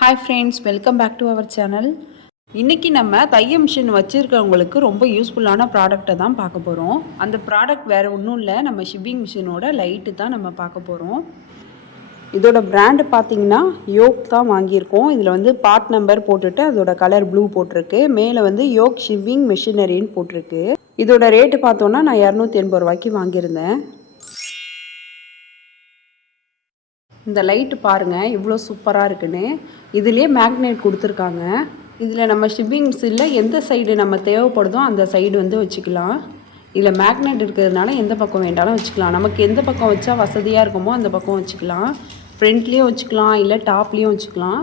Hi friends, welcome back to our channel. இன்னைக்கு நம்ம தைய மிஷின் வச்சிருக்கவங்களுக்கு ரொம்ப யூஸ்ஃபுல்லான ப்ராடக்ட்டை தான் பார்க்க போகிறோம். அந்த ப்ராடக்ட் வேறு ஒன்றும் இல்லை, நம்ம ஷிப்பிங் மிஷினோட லைட்டு தான் நம்ம பார்க்க போகிறோம். இதோட பிராண்டு பார்த்தீங்கன்னா யோக் தான் வாங்கியிருக்கோம். இதில் வந்து பார்ட் நம்பர் போட்டுட்டு அதோட கலர் ப்ளூ போட்டிருக்கு. மேலே வந்து யோக் ஷிப்பிங் மிஷினரின்னு போட்டிருக்கு. இதோட ரேட்டு பார்த்தோன்னா நான் 280 ரூபாய்க்கு வாங்கியிருந்தேன். இந்த லைட்டு பாருங்கள் இவ்வளோ சூப்பராக இருக்குன்னு. இதுலேயே மேக்னெட் கொடுத்துருக்காங்க. இதில் நம்ம ஷிப்பிங் மிஷினில் எந்த சைடு நம்ம தேவைப்படுதோ அந்த சைடு வந்து வச்சுக்கலாம். இதில் மேக்னெட் இருக்கிறதுனால எந்த பக்கம் வேண்டாலும் வச்சுக்கலாம். நமக்கு எந்த பக்கம் வச்சா வசதியாக இருக்குமோ அந்த பக்கம் வச்சுக்கலாம். ஃப்ரண்ட்லேயும் வச்சுக்கலாம், இல்லை டாப்லேயும் வச்சுக்கலாம்.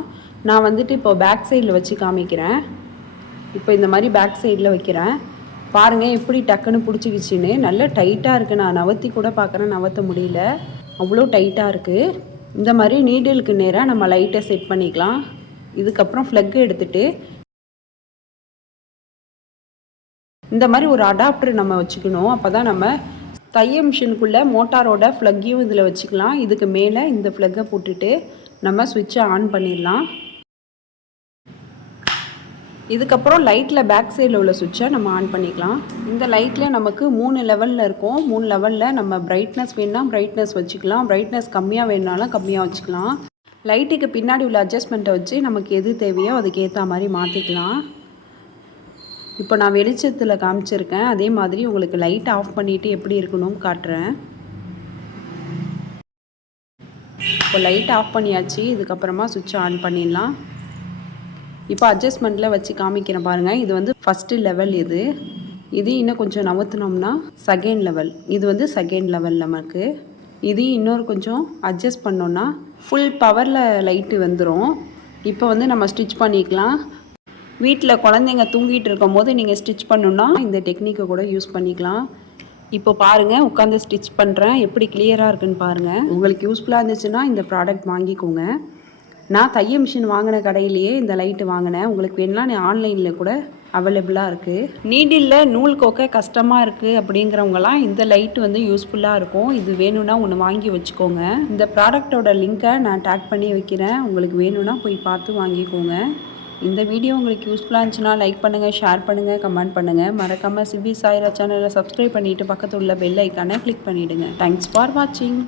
நான் வந்துட்டு இப்போ பேக் சைடில் வச்சு காமிக்கிறேன். இப்போ இந்த மாதிரி பேக் சைடில் வைக்கிறேன். பாருங்கள் எப்படி டக்குன்னு பிடிச்சிக்கிச்சின்னு. நல்லா டைட்டாக இருக்குது. நான் நவர்த்தி கூட பார்க்குறேன், நவர்த்த முடியல, அவ்வளோ டைட்டாக இருக்குது. இந்த மாதிரி நீடிலுக்கு நேராக நம்ம லைட்டை செட் பண்ணிக்கலாம். இதுக்கப்புறம் ஃப்ளக் எடுத்துகிட்டு இந்த மாதிரி ஒரு அடாப்டர் நம்ம வச்சுக்கணும். அப்போ தான் நம்ம தைய மிஷினுக்குள்ளே மோட்டாரோட ஃப்ளக்கையும் இதில் வச்சுக்கலாம். இதுக்கு மேலே இந்த ஃப்ளக்கை போட்டுட்டு நம்ம சுவிட்சை ஆன் பண்ணிடலாம். இதுக்கப்புறம் லைட்டில் பேக் சைடில் உள்ள சுவிட்சை நம்ம ஆன் பண்ணிக்கலாம். இந்த லைட்டில் நமக்கு 3 லெவலில் இருக்கும். 3 லெவலில் நம்ம பிரைட்னஸ் வேணுன்னா பிரைட்னஸ் வச்சுக்கலாம், பிரைட்னஸ் கம்மியாக வேணுனாலும் கம்மியாக வச்சுக்கலாம். லைட்டுக்கு பின்னாடி உள்ள அட்ஜஸ்ட்மெண்ட்டை வச்சு நமக்கு எது தேவையோ அதுக்கு ஏற்ற மாதிரி மாற்றிக்கலாம். இப்போ நான் வெளிச்சத்தில் காமிச்சிருக்கேன். அதே மாதிரி உங்களுக்கு லைட் ஆஃப் பண்ணிவிட்டு எப்படி இருக்கணும்னு காட்டுறேன். இப்போ லைட் ஆஃப் பண்ணியாச்சு. இதுக்கப்புறமா சுவிட்சை ஆன் பண்ணிடலாம். இப்போ அட்ஜஸ்ட்மெண்ட்டில் வச்சு காமிக்கிறேன் பாருங்கள். இது வந்து ஃபஸ்ட்டு லெவல். இது இன்னும் கொஞ்சம் நவுத்தினோம்னா செகண்ட் லெவல். இது வந்து செகண்ட் லெவல் நமக்கு. இது இன்னொரு கொஞ்சம் அட்ஜஸ்ட் பண்ணோன்னா ஃபுல் பவரில் லைட்டு வந்துடும். இப்போ வந்து நம்ம ஸ்டிச் பண்ணிக்கலாம். வீட்டில் குழந்தைங்க தூங்கிட்டு இருக்கும் போது நீங்கள் ஸ்டிச் பண்ணணுன்னா இந்த டெக்னிக்கை கூட யூஸ் பண்ணிக்கலாம். இப்போ பாருங்கள், உட்காந்து ஸ்டிச் பண்ணுறேன். எப்படி கிளியராக இருக்குன்னு பாருங்கள். உங்களுக்கு யூஸ்ஃபுல்லாக இருந்துச்சுன்னா இந்த ப்ராடக்ட் வாங்கிக்கோங்க. நான் தைய மிஷின் வாங்கின கடையிலேயே இந்த லைட்டு வாங்கினேன். உங்களுக்கு வேணும்னா நான் ஆன்லைனில் கூட அவைலபிளாக இருக்குது. நீடிலில் நூல் கோக்க கஷ்டமாக இருக்குது அப்படிங்கிறவங்களாம் இந்த லைட்டு வந்து யூஸ்ஃபுல்லாக இருக்கும். இது வேணும்னா ஒன்று வாங்கி வச்சுக்கோங்க. இந்த ப்ராடக்டோட லிங்க்கை நான் டேக் பண்ணி வைக்கிறேன். உங்களுக்கு வேணும்னா போய் பார்த்து வாங்கிக்கோங்க. இந்த வீடியோ உங்களுக்கு யூஸ்ஃபுல்லாக இருந்துச்சுன்னா லைக் பண்ணுங்கள், ஷேர் பண்ணுங்கள், கமெண்ட் பண்ணுங்கள். மறக்காமல் சிபி சாய்ரா சேனலை சப்ஸ்கிரைப் பண்ணிவிட்டு பக்கத்தில் உள்ள பெல் ஐக்கானை கிளிக் பண்ணிவிடுங்க. தேங்க்ஸ் ஃபார் வாட்சிங்.